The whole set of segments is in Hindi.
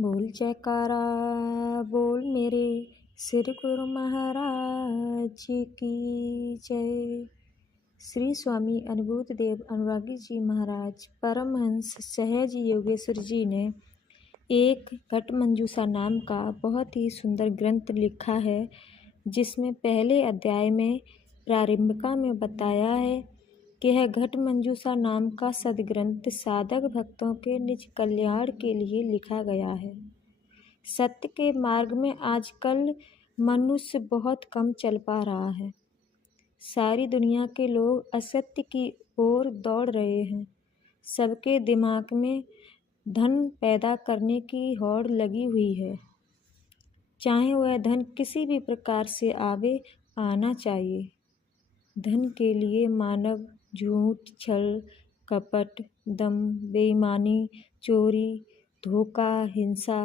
बोल जयकारा बोल मेरे श्री गुरु महाराज की जय। श्री स्वामी अनुभूत देव अनुरागी जी महाराज परमहंस सहज योगेश्वर जी ने एक घटमंजूषा नाम का बहुत ही सुंदर ग्रंथ लिखा है, जिसमें पहले अध्याय में प्रारंभिका में बताया है कि यह घटमंजूषा नाम का सद्ग्रंथ साधक भक्तों के निज कल्याण के लिए लिखा गया है। सत्य के मार्ग में आजकल मनुष्य बहुत कम चल पा रहा है। सारी दुनिया के लोग असत्य की ओर दौड़ रहे हैं। सबके दिमाग में धन पैदा करने की होड़ लगी हुई है। चाहे वह धन किसी भी प्रकार से आना चाहिए। धन के लिए मानव झूठ, छल, कपट, दम, बेईमानी, चोरी, धोखा, हिंसा,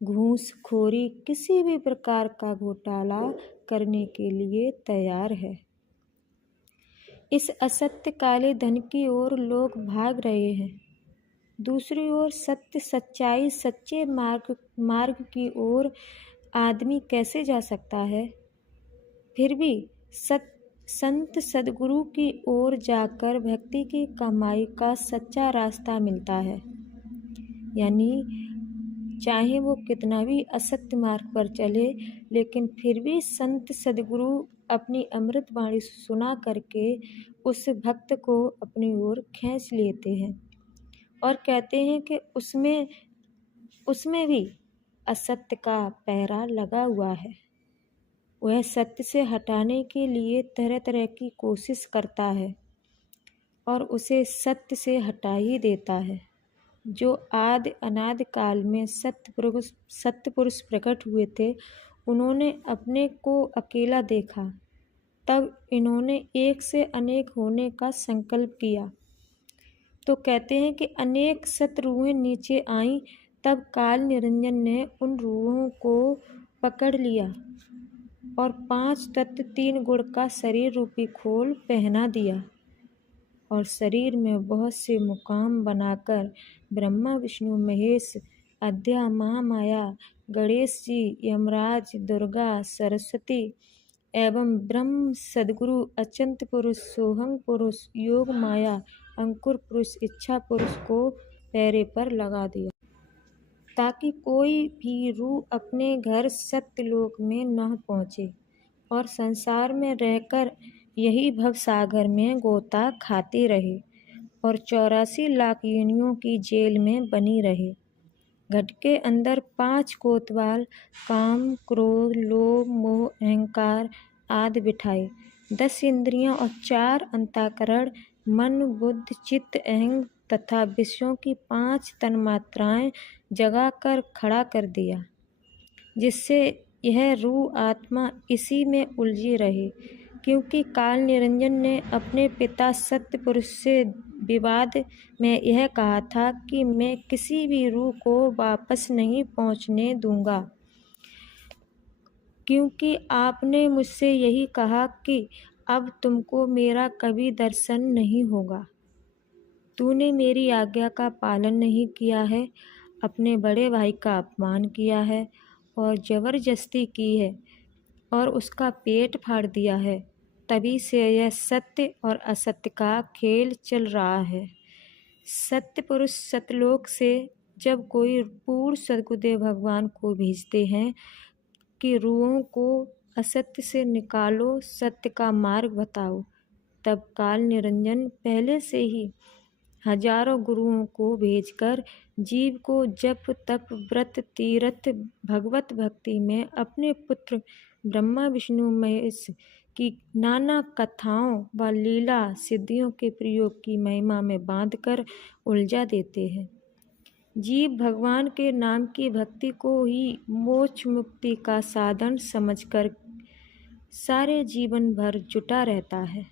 घूसखोरी, किसी भी प्रकार का घोटाला करने के लिए तैयार है। इस असत्य काले धन की ओर लोग भाग रहे हैं। दूसरी ओर सत्य, सच्चाई, सच्चे मार्ग की ओर आदमी कैसे जा सकता है? फिर भी संत सद्गुरु की ओर जाकर भक्ति की कमाई का सच्चा रास्ता मिलता है। यानी चाहे वो कितना भी असत्य मार्ग पर चले, लेकिन फिर भी संत सद्गुरु अपनी अमृत वाणी सुना करके उस भक्त को अपनी ओर खींच लेते हैं और कहते हैं कि उसमें भी असत्य का पहरा लगा हुआ है। वह सत्य से हटाने के लिए तरह तरह की कोशिश करता है और उसे सत्य से हटा ही देता है। जो आदि अनादि काल में सत्य पुरुष प्रकट हुए थे, उन्होंने अपने को अकेला देखा। तब इन्होंने एक से अनेक होने का संकल्प किया। तो कहते हैं कि अनेक सत रूहें नीचे आईं। तब काल निरंजन ने उन रूहों को पकड़ लिया और 5 तत्व 3 गुण का शरीर रूपी खोल पहना दिया और शरीर में बहुत से मुकाम बनाकर ब्रह्मा, विष्णु, महेश, अद्या, महामाया, गणेश जी, यमराज, दुर्गा, सरस्वती एवं ब्रह्म, सद्गुरु, अचिंत पुरुष, सोहंग पुरुष, योग माया, अंकुर पुरुष, इच्छा पुरुष को पैरे पर लगा दिया, ताकि कोई भी रूह अपने घर सत्यलोक में न पहुँचे और संसार में रहकर यही भवसागर में गोता खाती रहे और 84 लाख योनियों की जेल में बनी रहे। घट के अंदर 5 कोतवाल काम, क्रोध, लोभ, मोह, अहंकार आदि बिठाए, 10 इंद्रियां और 4 अंतःकरण, मन, बुद्धि, चित्त, अहंग तथा विषयों की 5 तन्मात्राएं जगा कर खड़ा कर दिया, जिससे यह रूह आत्मा इसी में उलझी रहे। क्योंकि काल निरंजन ने अपने पिता सत्य पुरुष से विवाद में यह कहा था कि मैं किसी भी रूह को वापस नहीं पहुंचने दूंगा, क्योंकि आपने मुझसे यही कहा कि अब तुमको मेरा कभी दर्शन नहीं होगा। तूने मेरी आज्ञा का पालन नहीं किया है, अपने बड़े भाई का अपमान किया है और जबरदस्ती की है और उसका पेट फाड़ दिया है। तभी से यह सत्य और असत्य का खेल चल रहा है। सत्य पुरुष सतलोक से जब कोई पूर्ण सद्गुरुदेव भगवान को भेजते हैं कि रूहों को असत्य से निकालो, सत्य का मार्ग बताओ, तब काल निरंजन पहले से ही हजारों गुरुओं को भेजकर जीव को जप, तप, व्रत, तीर्थ, भगवत भक्ति में अपने पुत्र ब्रह्मा, विष्णु, महेश की नाना कथाओं व लीला सिद्धियों के प्रयोग की महिमा में बांधकर उलझा देते हैं। जीव भगवान के नाम की भक्ति को ही मोक्ष मुक्ति का साधन समझकर सारे जीवन भर जुटा रहता है।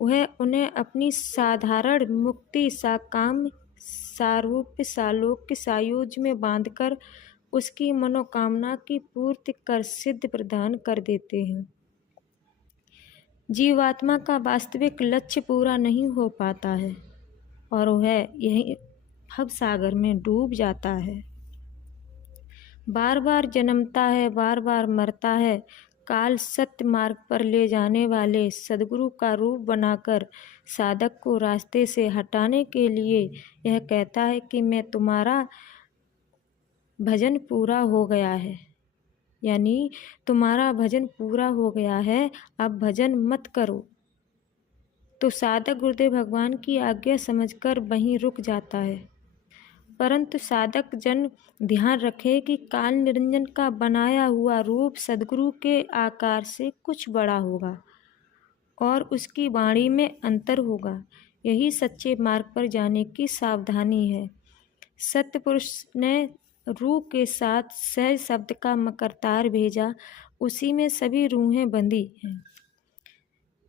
वह उन्हें अपनी साधारण मुक्ति, साकाम, सारूप्य, सालोक्य, सायुज में बांधकर उसकी मनोकामना की पूर्ति कर सिद्ध प्रदान कर देते हैं। जीवात्मा का वास्तविक लक्ष्य पूरा नहीं हो पाता है और वह यही भवसागर में डूब जाता है। बार बार जन्मता है, बार बार मरता है। काल सत्य मार्ग पर ले जाने वाले सद्गुरु का रूप बनाकर साधक को रास्ते से हटाने के लिए यह कहता है कि मैं तुम्हारा भजन पूरा हो गया है, यानी तुम्हारा भजन पूरा हो गया है, अब भजन मत करो। तो साधक गुरुदेव भगवान की आज्ञा समझकर वहीं रुक जाता है। परंतु साधक जन ध्यान रखे कि काल निरंजन का बनाया हुआ रूप सद्गुरु के आकार से कुछ बड़ा होगा और उसकी वाणी में अंतर होगा। यही सच्चे मार्ग पर जाने की सावधानी है। सत्य पुरुष ने रूह के साथ सहज शब्द का मकरतार भेजा, उसी में सभी रूहें बंधी हैं।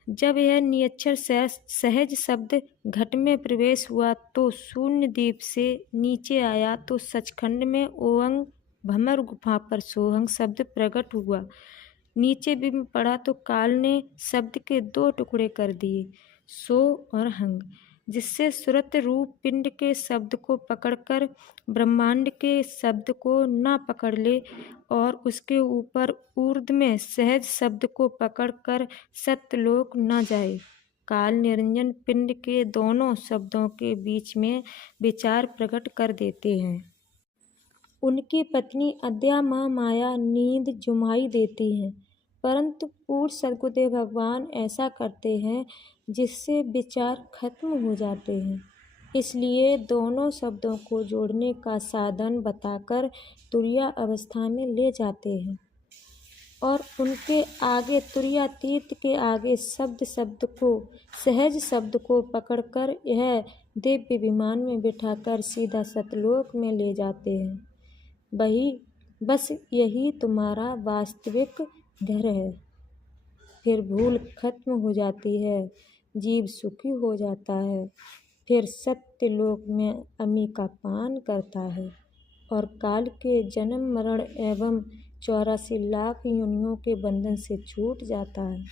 जब यह नियच्छर सहज शब्द घट में प्रवेश हुआ तो शून्य द्वीप से नीचे आया तो सचखंड में ओंग भमर गुफा पर सोहंग शब्द प्रकट हुआ। नीचे बिंब पड़ा तो काल ने शब्द के 2 टुकड़े कर दिए, सो और हंग, जिससे सुरत रूप पिंड के शब्द को पकड़कर ब्रह्मांड के शब्द को न पकड़ ले और उसके ऊपर ऊर्ध में सहज शब्द को पकड़कर सत्यलोक न जाए। काल निरंजन पिंड के दोनों शब्दों के बीच में विचार प्रकट कर देते हैं। उनकी पत्नी अद्या माया नींद जुमाई देती हैं, परंतु पूर्ण सद्गुरुदेव भगवान ऐसा करते हैं जिससे विचार खत्म हो जाते हैं। इसलिए दोनों शब्दों को जोड़ने का साधन बताकर तुरिया अवस्था में ले जाते हैं और उनके आगे तुरियातीत के आगे शब्द को सहज शब्द को पकड़कर यह दिव्य विमान में बिठाकर सीधा सतलोक में ले जाते हैं। बस यही तुम्हारा वास्तविक घर है। फिर भूल खत्म हो जाती है, जीव सुखी हो जाता है, फिर सत्य लोक में अमी का पान करता है और काल के जन्म मरण एवं 84 लाख योनियों के बंधन से छूट जाता है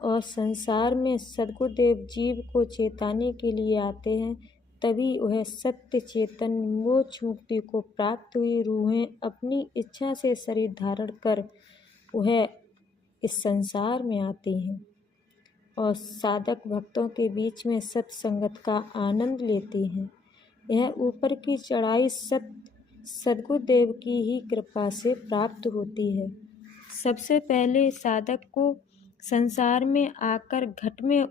और संसार में सद्गुरुदेव जीव को चेताने के लिए आते हैं। तभी वह सत्य चेतन मोक्ष मुक्ति को प्राप्त हुई रूहें अपनी इच्छा से शरीर धारण कर वह इस संसार में आती हैं और साधक भक्तों के बीच में सत्संगत का आनंद लेती हैं। यह ऊपर की चढ़ाई सद्गुरुदेव की ही कृपा से प्राप्त होती है। सबसे पहले साधक को संसार में आकर घट में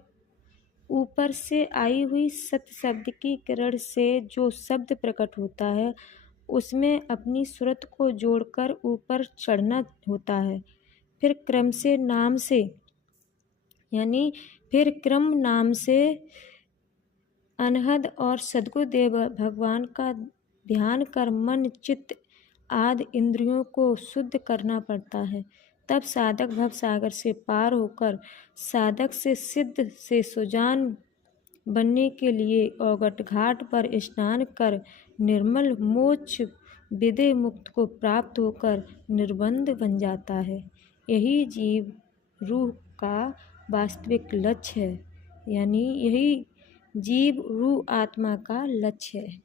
ऊपर से आई हुई सत्य शब्द की किरण से जो शब्द प्रकट होता है उसमें अपनी सूरत को जोड़कर ऊपर चढ़ना होता है। फिर क्रम नाम से अनहद और सद्गुरुदेव भगवान का ध्यान कर मन चित्त आदि इंद्रियों को शुद्ध करना पड़ता है। तब साधक भव सागर से पार होकर साधक से सिद्ध से सुजान बनने के लिए औगट घाट पर स्नान कर निर्मल मोक्ष विदेह मुक्त को प्राप्त होकर निर्बंध बन जाता है। यही जीव रूह का वास्तविक लक्ष्य है, यानी यही जीव रूह आत्मा का लक्ष्य है।